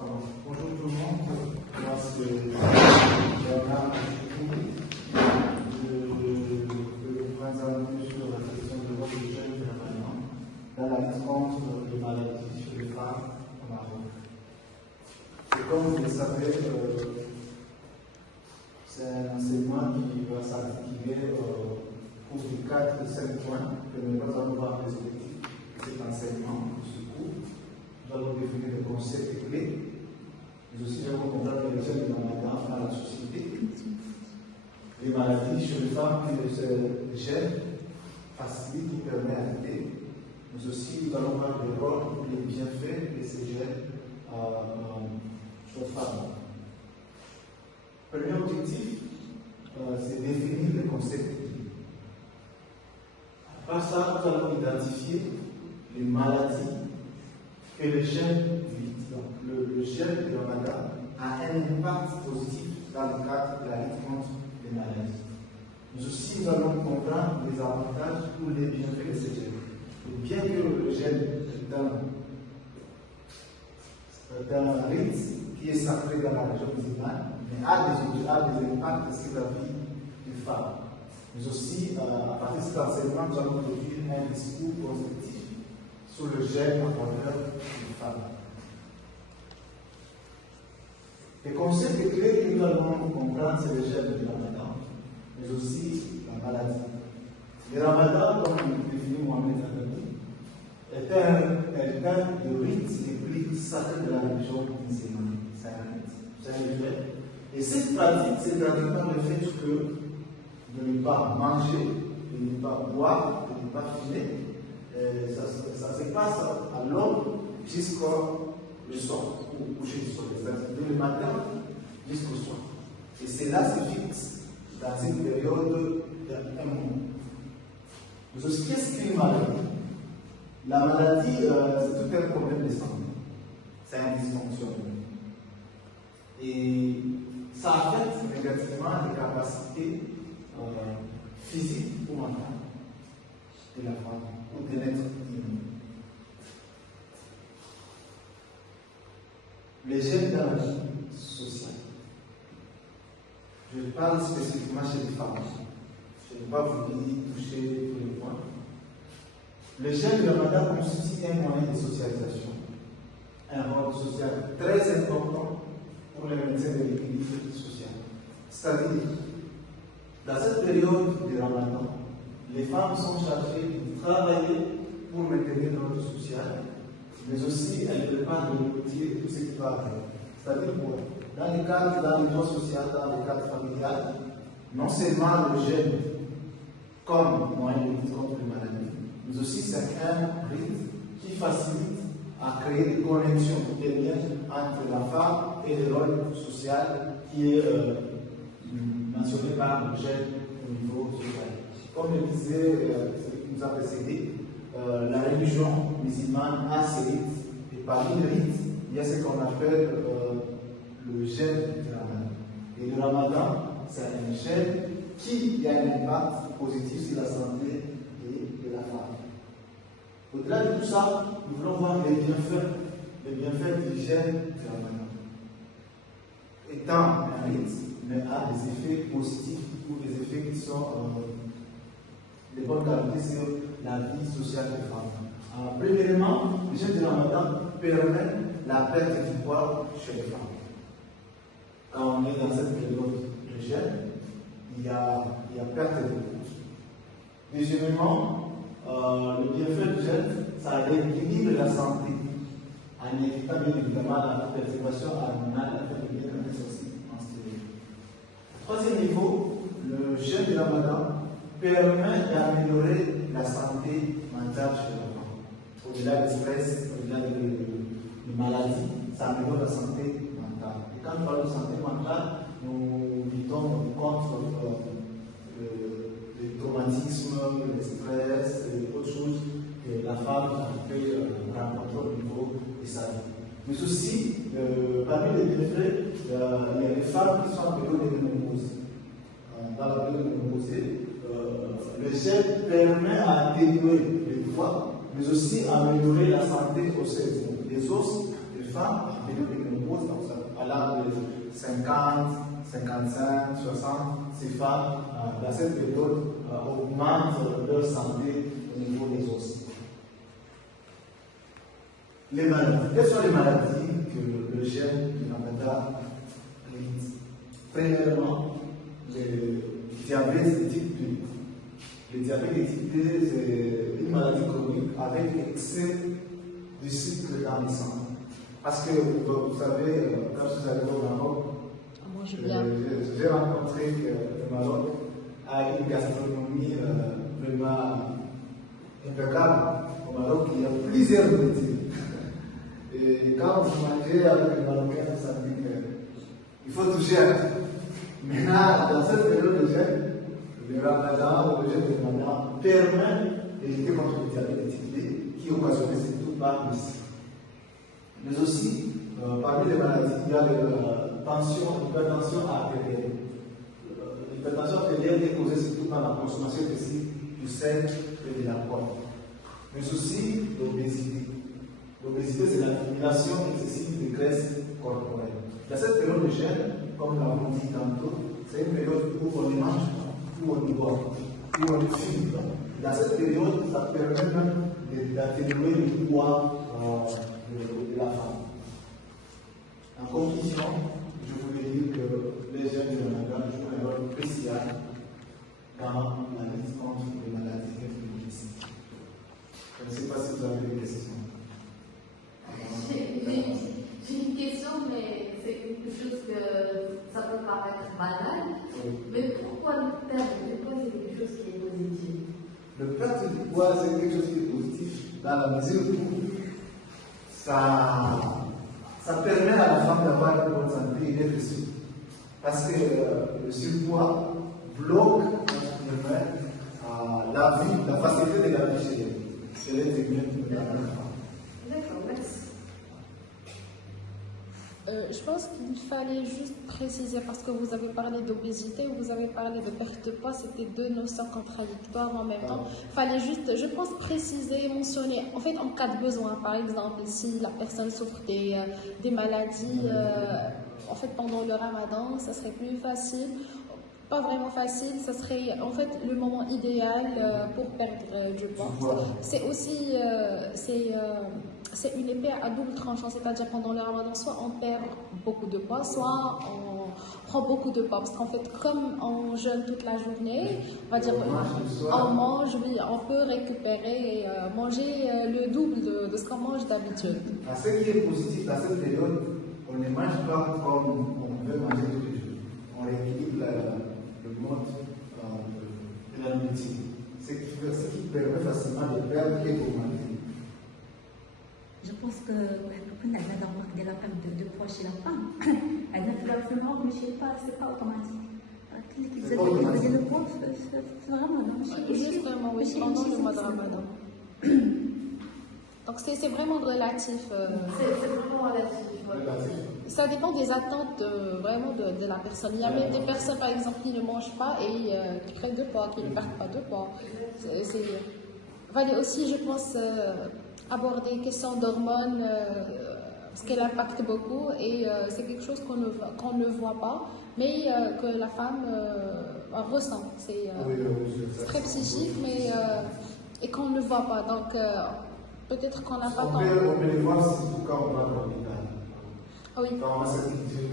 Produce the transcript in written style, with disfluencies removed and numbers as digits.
Bonjour tout le monde. Moi, c'est Bernard de vous présenter sur la question de votre jeune permanent dans la lutte contre les maladies chez les femmes au Maroc. Et comme vous le savez, c'est un enseignement qui va s'articuler pour les 4 ou 5 points que nous allons voir les objectifs de cet enseignement, de ce cours. Nous allons définir les concepts clés. Mais aussi, nous allons comprendre les jeunes maladies dans la société. Les maladies chez les femmes qui les gènes facilitent, qui permettent à l'idée. Mais aussi, nous allons voir le rôle et les bienfaits de ces gènes chez les femmes. Premier objectif, c'est définir les concepts. Par ça, nous allons identifier les maladies que les gènes visent. Donc, le gène de Ramadan a un impact positif dans le cadre de la lutte contre les maladies. Mais aussi, nous allons comprendre les avantages ou les bienfaits de ces gènes. Et bien que le gène d'un rite qui est sacré dans la région musulmane, mais a des impacts sur la vie des femmes. Mais aussi, à partir de cet enseignement, nous allons produire un discours constructif sur le gène en faveur des femmes. Les concepts clés que nous allons comprendre, c'est le gène du Ramadan, mais aussi la maladie. Le Ramadan, comme le définit Mohamed Al-Khatib, est un des rites les plus sacrés de la religion musulmane. C'est un rite. Et cette pratique, c'est pratiquement le fait que de ne pas manger, de ne pas boire, de ne pas fumer, ça se passe à l'homme jusqu'au soir, ou coucher du soleil, c'est-à-dire le matin jusqu'au soir. Et cela se fixe dans une période d'un moment. Qu'est-ce qu'une maladie? La maladie, c'est tout un problème de santé. C'est un dysfonctionnement. Et ça affecte négativement les capacités physiques ou mentales de la femme ou de l'être humain. Les gènes dans la vie sociale. Je parle spécifiquement chez les femmes. Je ne vais pas vous toucher tous les points. Le gène de Ramadan constitue un moyen de socialisation, un rôle social très important pour le maintien de l'équilibre social. C'est-à-dire, dans cette période de Ramadan, les femmes sont chargées de travailler pour maintenir l'ordre social, mais aussi elles préparent de retirer tout ce qui va avec. C'est-à-dire, dans le cadre de l'union sociale, dans le cadre familial, non seulement le gène comme moyen de lutte contre les maladies, mais aussi c'est un rite qui facilite à créer des connexions, des liens entre la femme et le rôle social qui est mentionné par le gène au niveau social. Comme le disait celui qui nous a précédé, la religion musulmane a ses rites, et parmi les rites, il y a ce qu'on appelle le gène du Ramadan. Et le Ramadan, c'est un gène qui a un impact positif sur la santé de la femme. Au-delà de tout ça, nous voulons voir les bienfaits du gène du Ramadan. Étant un rite, mais a des effets positifs ou des effets qui sont de bonne qualité sur la vie sociale des femmes. Premièrement, le gène du Ramadan permet la perte du poids chez les femmes. Quand on est dans cette période de gène, il y a perte de poids. Deuxièmement, le bienfait du gène, ça rééquilibre la santé en évitant bien évidemment la perturbation hormonale afin de bien aussi menstruer. Troisième niveau, le gène du Ramadan permet d'améliorer la santé mentale chez la femme. Au-delà du stress, au-delà des maladies, ça améliore la santé mentale. Et quand on parle de santé mentale, nous luttons contre le traumatisme, le stress et autres choses que la femme peut rencontrer au niveau de sa vie. Mais aussi, parmi les bienfaits, il y a les femmes qui sont en période de ménopause. Dans la période de ménopause, le gène permet à atténuer le poids, mais aussi à améliorer la santé osseuse. Les os des femmes en périmènopause, donc à l'âge de 50, 55, 60, ces femmes, dans cette période, augmentent leur santé au niveau des os. Les maladies. Quelles sont les maladies que le gène du Lambda limite? Premièrement, le diabète de type 2. Le diabète de type 2, c'est une maladie chronique avec excès du sucre dans le sang. Parce que vous savez, quand je suis arrivé au Maroc, j'ai rencontré que le Maroc a une gastronomie vraiment impeccable. Au Maroc, il y a plusieurs métiers. Et quand vous mangez avec les Marocains, vous savez qu'il faut toucher à tout. Maintenant, dans cette période de jeûne, le Ramadan, le jeûne de Ramadan permet d'éviter contre le diabète de type 2 qui est occasionné surtout par le sucre. Mais aussi, parmi les maladies, il y a l'hypertension artérielle. L'hypertension artérielle est causée surtout par la consommation excessive du sel et de l'alcool. Mais aussi l'obésité. L'obésité, c'est l'accumulation excessive de graisse corporelle. Dans cette période de jeûne, comme nous l'avons dit tantôt, c'est une période où on ne mange pas, où on boit, où on fume. Dans cette période, ça permet même d'atténuer le poids de la femme. En conclusion, je voulais dire que les jeunes de Ramadan jouent un rôle crucial dans la lutte contre les maladies infectieuses. Je ne sais pas si vous avez des questions. J'ai une question, mais c'est quelque chose que ça peut paraître banal. Oui. Mais pourquoi le perte du poids, c'est quelque chose qui est positif? Le perte du poids, c'est quelque chose qui est positif dans la mesure où ça permet à la femme d'avoir une bonne santé et d'être sûre. Parce que le surpoids bloque la vie, la facilité de la vie chez elle. C'est l'être humain de la femme. D'accord, merci. Je pense qu'il fallait juste préciser, parce que vous avez parlé d'obésité, vous avez parlé de perte de poids, c'était deux notions contradictoires en même temps. Il fallait juste, je pense, préciser, mentionner, en fait, en cas de besoin, par exemple, si la personne souffre des maladies, en fait, pendant le ramadan, ça serait plus facile. Pas vraiment facile, ça serait en fait le moment idéal pour perdre du poids. C'est aussi c'est une épée à double tranchant, c'est-à-dire pendant le ramadan, soit on perd beaucoup de poids, soit on prend beaucoup de poids. Parce qu'en fait, comme on jeûne toute la journée, on va dire on mange, oui, on peut récupérer et manger le double de ce qu'on mange d'habitude. Ce qui est positif dans cette période, on ne mange pas comme on veut manger tous les jours. On rééquilibre le mode de la nourriture. Ce qui permet facilement de perdre et d'augmenter. Je pense que on a la perte de poids chez la femme. Elle n'a plus le mort, mais je ne sais pas, c'est pas automatique. C'est pas automatique. Le poids, c'est vraiment justement, oui, pendant le mois de Ramadan. Donc c'est vraiment relatif. C'est vraiment relatif. Ça dépend des attentes vraiment de la personne. Il y a même des personnes, par exemple, qui ne mangent pas et qui prennent de poids, qui ne perdent pas de poids. Il fallait aussi, je pense, aborder les questions d'hormones, parce qu'elle impacte beaucoup et c'est quelque chose qu'on ne voit pas, mais que la femme ressent. C'est très psychique, mais et qu'on ne voit pas. Donc, peut-être qu'on n'a pas tant. On peut les voir surtout quand on va à l'hôpital. Oui. Quand on a cette culture